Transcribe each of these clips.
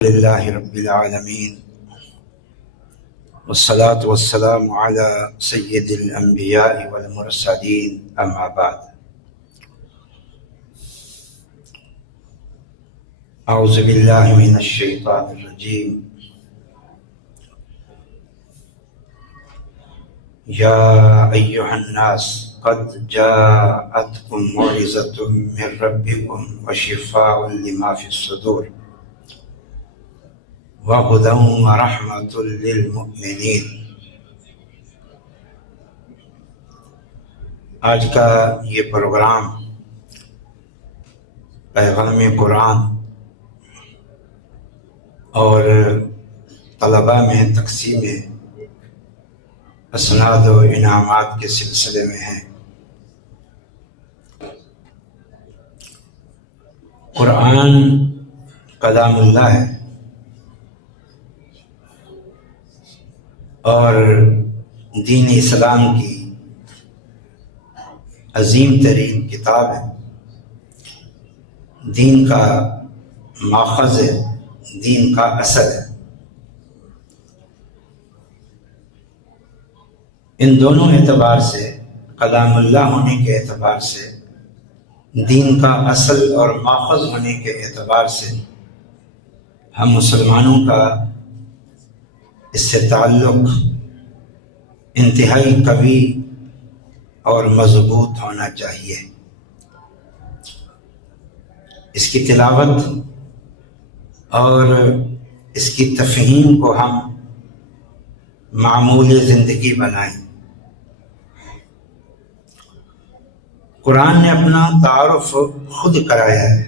للہ رب العالمین والصلاة والسلام على سید الانبیاء والمرسلین اما بعد اعوذ باللہ من الشیطان الرجیم یا ایہا الناس قد جاءتکم موعظۃ من ربکم وشفاء لما فی الصدور وَهُدًى وَرَحْمَةٌ لِّلْمُؤْمِنِينَ۔ آج کا یہ پروگرام پیغام قرآن اور طلباء میں تقسیم اسناد و انعامات کے سلسلے میں ہے۔ قرآن کلام اللہ ہے اور دین اسلام کی عظیم ترین کتاب ہے، دین کا ماخذ ہے، دین کا اصل ہے۔ ان دونوں اعتبار سے، کلام اللہ ہونے کے اعتبار سے، دین کا اصل اور ماخذ ہونے کے اعتبار سے، ہم مسلمانوں کا اس سے تعلق انتہائی قوی اور مضبوط ہونا چاہیے۔ اس کی تلاوت اور اس کی تفہیم کو ہم معمول زندگی بنائیں۔ قرآن نے اپنا تعارف خود کرایا ہے،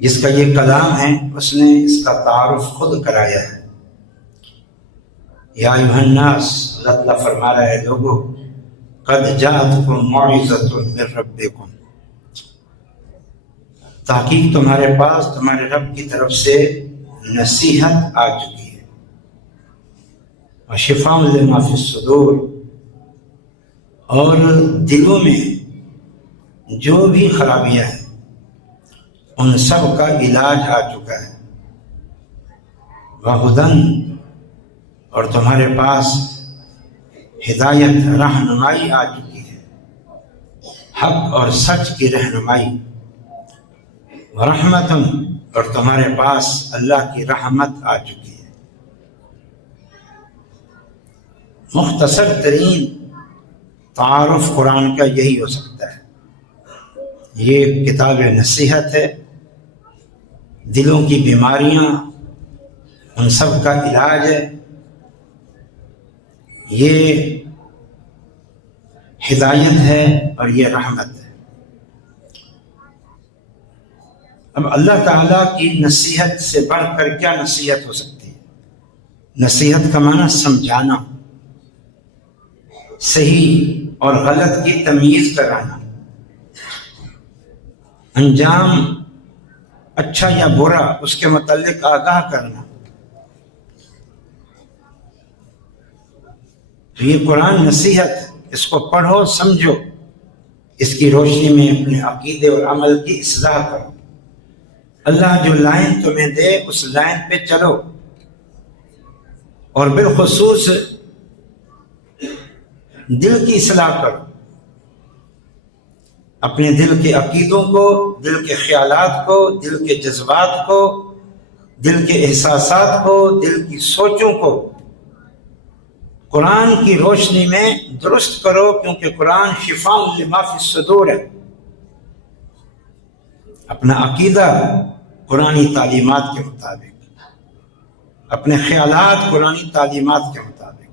جس کا یہ کلام ہے اس نے اس کا تعارف خود کرایا ہے۔ یا ایھا الناس، اللہ تعالیٰ فرما رہا ہے، لوگو قد جاءتکم موعظۃ من ربکم، تحقیق تمہارے پاس تمہارے رب کی طرف سے نصیحت آ چکی ہے، وشفاء لما فی الصدور، اور دلوں میں جو بھی خرابیاں ہیں ان سب کا علاج آ چکا ہے، وَہُدًى، اور تمہارے پاس ہدایت، رہنمائی آ چکی ہے، حق اور سچ کی رہنمائی، وَرَحْمَةٌ، اور تمہارے پاس اللہ کی رحمت آ چکی ہے۔ مختصر ترین تعارف قرآن کا یہی ہو سکتا ہے۔ یہ کتاب نصیحت ہے، دلوں کی بیماریاں ان سب کا علاج ہے، یہ ہدایت ہے اور یہ رحمت ہے۔ اب اللہ تعالیٰ کی نصیحت سے بڑھ کر کیا نصیحت ہو سکتی ہے؟ نصیحت کا معنی سمجھانا، صحیح اور غلط کی تمیز کرانا، انجام اچھا یا برا اس کے متعلق آگاہ کرنا۔ تو یہ قرآن نصیحت ہے، اس کو پڑھو، سمجھو، اس کی روشنی میں اپنے عقیدے اور عمل کی اصلاح کرو۔ اللہ جو لائن تمہیں دے اس لائن پہ چلو، اور بالخصوص دل کی اصلاح کرو، اپنے دل کے عقیدوں کو، دل کے خیالات کو، دل کے جذبات کو، دل کے احساسات کو، دل کی سوچوں کو قرآن کی روشنی میں درست کرو، کیونکہ قرآن شفاء لما فی الصدور ہے۔ اپنا عقیدہ قرآنی تعلیمات کے مطابق، اپنے خیالات قرآنی تعلیمات کے مطابق،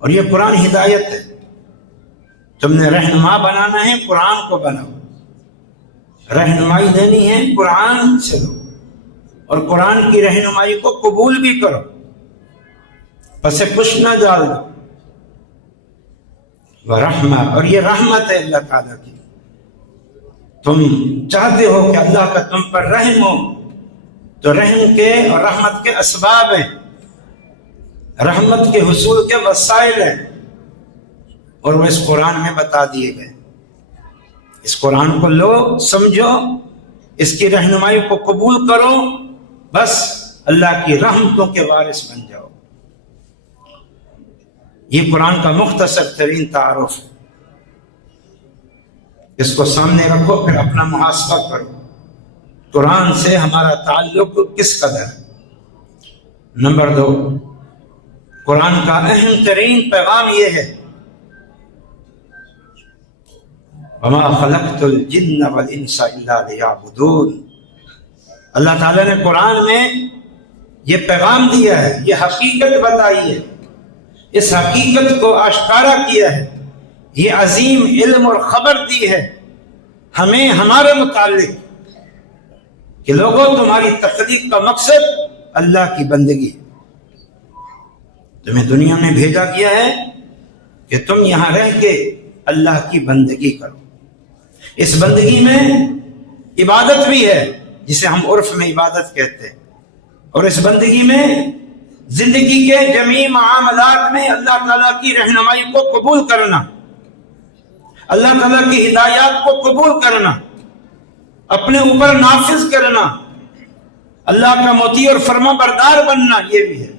اور یہ قرآن ہدایت ہے۔ تم نے رہنما بنانا ہے، قرآن کو بناؤ، رہنمائی دینی ہے، قرآن سے لو، اور قرآن کی رہنمائی کو قبول بھی کرو، پس پش نہ ڈال دو۔ ورحمہ، اور یہ رحمت ہے اللہ تعالیٰ کی۔ تم چاہتے ہو کہ اللہ کا تم پر رحم ہو، تو رحم کے اور رحمت کے اسباب ہیں، رحمت کے حصول کے وسائل ہیں، اور وہ اس قرآن میں بتا دیے گئے۔ اس قرآن کو لو، سمجھو اس کی رہنمائی کو قبول کرو، بس اللہ کی رحمتوں کے وارث بن جاؤ۔ یہ قرآن کا مختصر ترین تعارف ہے۔ اس کو سامنے رکھو، پھر اپنا محاسبہ کرو، قرآن سے ہمارا تعلق کس قدر ہے۔ نمبر 2، قرآن کا اہم ترین پیغام یہ ہے، وَمَا خَلَقْتُ الْجِنَّ وَالْإِنسَ إِلَّا لِيَعْبُدُونَ۔ اللہ تعالیٰ نے قرآن میں یہ پیغام دیا ہے، یہ حقیقت بتائی ہے، اس حقیقت کو آشکارا کیا ہے، یہ عظیم علم اور خبر دی ہے ہمیں ہمارے متعلق کہ لوگوں تمہاری تخلیق کا مقصد اللہ کی بندگی ہے۔ تمہیں دنیا میں بھیجا گیا ہے کہ تم یہاں رہ کے اللہ کی بندگی کرو۔ اس بندگی میں عبادت بھی ہے، جسے ہم عرف میں عبادت کہتے ہیں، اور اس بندگی میں زندگی کے جمیع معاملات میں اللہ تعالیٰ کی رہنمائی کو قبول کرنا، اللہ تعالیٰ کی ہدایات کو قبول کرنا، اپنے اوپر نافذ کرنا، اللہ کا مطیع اور فرما بردار بننا، یہ بھی ہے۔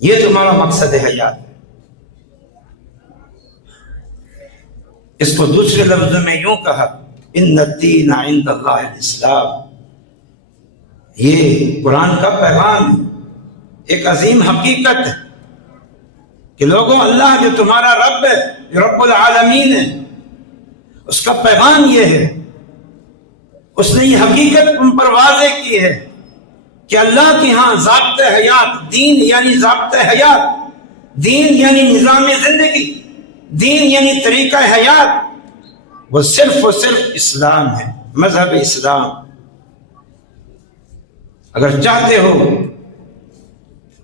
یہ تمہارا مقصد حیات ہے۔ اس کو دوسرے لفظوں میں یوں کہا، ان الدین عند اللہ الاسلام۔ یہ قرآن کا پیغام ہے، ایک عظیم حقیقت ہے کہ لوگوں، اللہ جو تمہارا رب ہے، جو رب العالمین ہے، اس کا پیغام یہ ہے، اس نے یہ حقیقت تم پر واضح کی ہے کہ اللہ کے ہاں ضابطۂ حیات، دین یعنی ضابطۂ حیات، دین یعنی نظام زندگی، دین یعنی طریقہ حیات، وہ صرف و صرف اسلام ہے، مذہب اسلام۔ اگر چاہتے ہو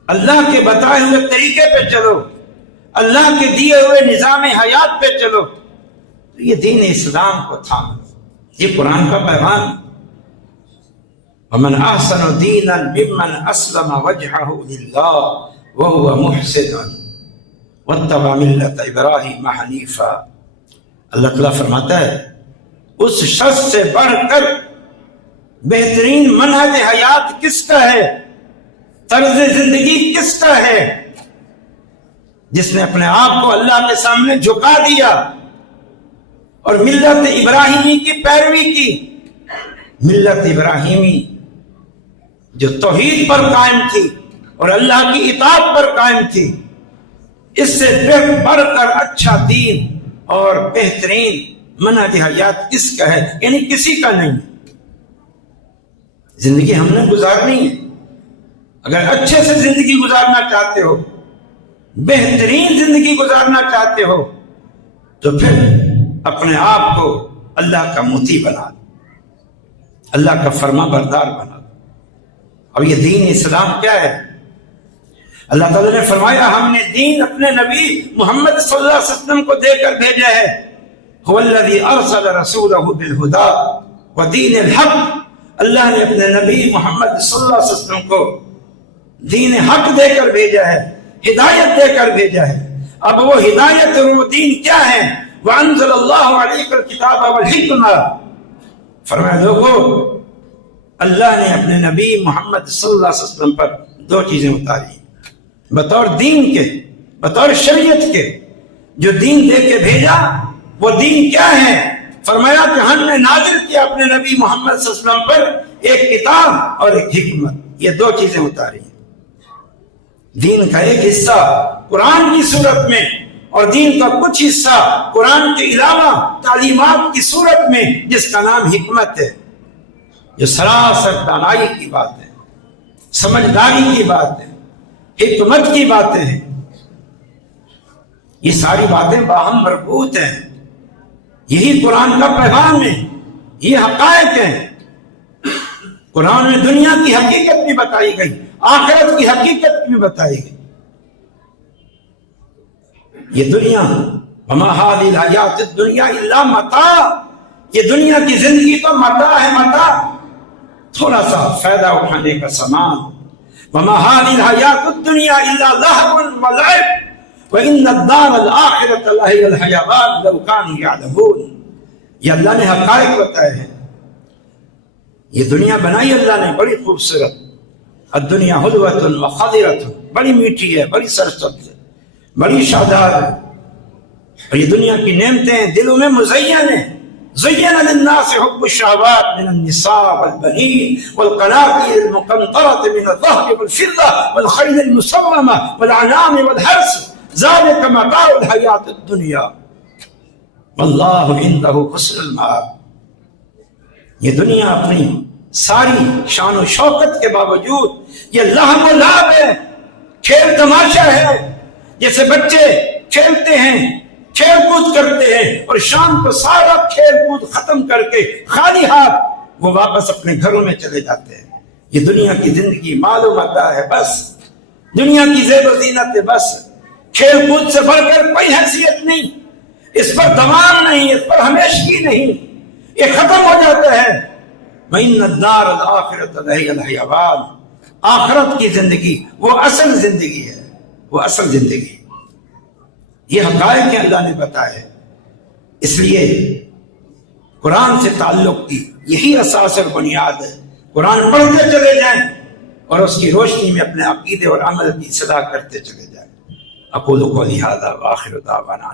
اللہ کے بتائے ہوئے طریقے پہ چلو، اللہ کے دیے ہوئے نظام حیات پہ چلو، تو یہ دین اسلام کو تھام لو۔ یہ قرآن کا پیغام۔ وَمَنْ أَحْسَنُ دِينًا مِمَّنْ أَسْلَمَ وَجْهَهُ لِلَّهِ وَهُوَ مُحْسِنٌ وَاتَّبَعَ مِلَّةَ إِبْرَاهِيمَ حَنِيفًا۔ اللہ تعالیٰ فرماتا ہے، اس شخص سے بڑھ کر بہترین منہج حیات کس کا ہے، طرز زندگی کس کا ہے، جس نے اپنے آپ کو اللہ کے سامنے جھکا دیا اور ملت ابراہیمی کی پیروی کی۔ ملت ابراہیمی جو توحید پر قائم تھی اور اللہ کی اطاعت پر قائم تھی، اس سے بڑھ کر اچھا دین اور بہترین منہج حیات کس کا ہے؟ یعنی کسی کا نہیں۔ زندگی ہم نے گزارنی ہے۔ اگر اچھے سے زندگی گزارنا چاہتے ہو، بہترین زندگی گزارنا چاہتے ہو، تو پھر اپنے آپ کو اللہ کا مطیع بنا دو، اللہ کا فرما بردار بنا دو۔ اور یہ دین اسلام کیا ہے؟ اللہ تعالیٰ نے فرمایا، ہم نے دین اپنے نبی محمد صلی اللہ علیہ وسلم کو دے کر بھیجا ہے۔ هو الذی ارسل رسولہ بالہدی ودین الحق۔ اللہ نے اپنے نبی محمد صلی اللہ علیہ وسلم کو دین حق دے کر بھیجا ہے، ہدایت دے کر بھیجا ہے۔ اب وہ ہدایت اور وہ دین کیا ہے؟ وَأَنزَلَ اللَّهُ عَلَيْكَ الْكِتَابَ وَالْحِكْمَةَ۔ فرمایا لوگوں، اللہ نے اپنے نبی محمد صلی اللہ علیہ وسلم پر دو چیزیں اتاری بطور دین کے، بطور شریعت کے۔ جو دین دے کے بھیجا وہ دین کیا ہے؟ فرمایا کہ ہم نے نازل کیا اپنے نبی محمد صلی اللہ علیہ وسلم پر ایک کتاب اور ایک حکمت۔ یہ دو چیزیں اتاری ہیں۔ دین کا ایک حصہ قرآن کی صورت میں، اور دین کا کچھ حصہ قرآن کے علاوہ تعلیمات کی صورت میں، جس کا نام حکمت ہے، جو سراسر دانائی کی بات ہے، سمجھداری کی بات ہے، حکمت کی باتیں ہیں۔ یہ ساری باتیں باہم مربوط ہیں۔ یہی قرآن کا پیغام ہے، یہ حقائق ہیں۔ قرآن میں دنیا کی حقیقت بھی بتائی گئی، آخرت کی حقیقت بھی بتائی گئی۔ یہ دنیا، وما هذه الحیات الدنیا الا متاع، یہ دنیا کی زندگی تو متاع ہے، متاع، تھوڑا سا فائدہ اٹھانے کا سامان۔ وما هذه الحیات الدنیا الا لهو ولعب وان الدار الاخرة لهي الحیوان لو كانوا يعلمون۔ یہ اللہ نے حقائق بتائے ہیں، یہ دنیا بنائی اللہ نے بڑی خوبصورت، الدنیا حلوۃ و خضرۃ، بڑی میٹھی ہے، بڑی سرسبز ہے، بڑی شاداب ہے، اور یہ دنیا کی نعمتیں دلوں میں مزین ہیں۔ زین للناس حب الشہوات من النساء والبنین والقناطیر المقنطرة من الذهب والفضة والخیل المسومة والانعام والحرث ذلك متاع الحیاة الدنیا واللہ عندہ حسن المآب۔ یہ دنیا اپنی ساری شان و شوکت کے باوجود یہ لہو و لعب ہے، کھیل تماشا ہے، جیسے بچے کھیلتے ہیں، کھیل کود کرتے ہیں، اور شام کو سارا کھیل کود ختم کر کے خالی ہاتھ وہ واپس اپنے گھروں میں چلے جاتے ہیں۔ یہ دنیا کی زندگی مال و متاع ہے، بس دنیا کی زیب و زینت ہے، بس کھیل کود سے بڑھ کر کوئی حیثیت نہیں، اس پر دوام نہیں، اس پر ہمیشگی نہیں، یہ ختم ہو جاتا ہے۔ وَإِنَّ الدَّارَ الْآخِرَةَ لَهِيَ الْحَيَوَانُ، آخرت کی زندگی وہ اصل زندگی ہے، وہ اصل زندگی۔ یہ حقائق کہ اللہ نے بتائے، اس لیے قرآن سے تعلق کی یہی اساس اور بنیاد ہے۔ قرآن پڑھتے چلے جائیں اور اس کی روشنی میں اپنے عقیدے اور عمل کی اصلاح کرتے چلے جائیں۔ اقول قولی ھذا وآخر دعوانا